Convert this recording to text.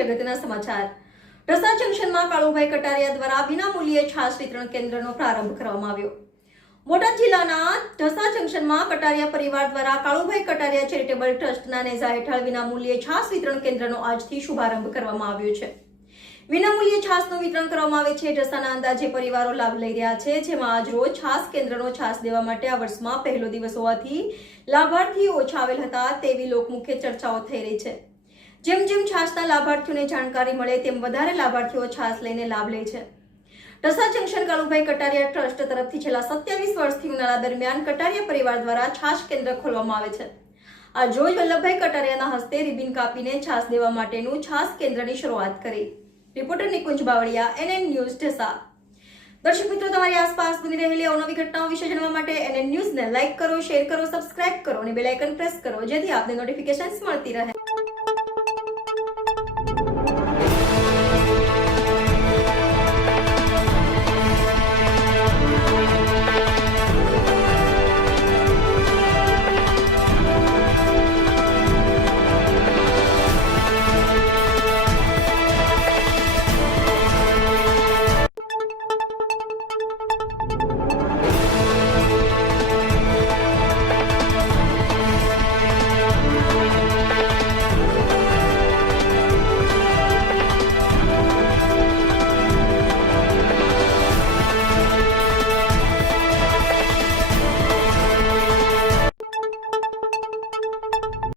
જોઈએ અગત્યના સમાચાર। ઢસા જંકશનમાં કાળુભાઈ કટારિયા દ્વારા વિનામૂલ્યે છાશ વિતરણ કેન્દ્રનો પ્રારંભ કરવામાં આવ્યો। બોટાદ જિલ્લાના ઢસા જંકશનમાં કટારિયા પરિવાર દ્વારા કાળુભાઈ કટારિયા ચેરિટેબલ ટ્રસ્ટના નેજા હેઠળ વિનામૂલ્યે છાશ વિતરણ કેન્દ્રનો આજથી શુભારંભ કરવામાં આવ્યો છે। વિનામૂલ્યે છાશનું વિતરણ કરવામાં આવે છે। ઢસાના અંદાજે પરિવારો લાભ લઈ રહ્યા છે, જેમાં આજ રોજ છાશ કેન્દ્રનો છાશ દેવા માટે આ વર્ષમાં પહેલો દિવસ હોવાથી લાભાર્થી ઓછા આવેલ હતા તેવી લોકમુખ્ય ચર્ચાઓ થઈ રહી છે। જેમ જેમ છાશના લાભાર્થીઓને જાણકારી મળે તેમ વધારે લાભાર્થીઓ છાશ લઈને લાભ લે છે। ઢસા જંકશન કાળુભાઈ કટારિયા ટ્રસ્ટ તરફથી છેલ્લા 27 વર્ષથી ઉનાળા દરમિયાન કટારિયા પરિવાર દ્વારા છાશ કેન્દ્ર ખોલવામાં આવે છે। આજ રોજ વલ્લભભાઈ કટારિયાના હસ્તે રિબિન કાપીને છાશ દેવા માટેનું છાશ કેન્દ્રની શરૂઆત કરી। Reporter Nikunj Bavaliya, NN news Dhasa. દર્શક મિત્રો, તમારી આસપાસ બની રહેલી અવનવી ઘટનાઓ વિશે જાણવા માટે NN ન્યૂઝને લાઇક કરો, શેર કરો, સબસ્ક્રાઇબ કરો અને બેલ આઇકન પ્રેસ કરો, જેથી આપને નોટિફિકેશન્સ મળતી રહે।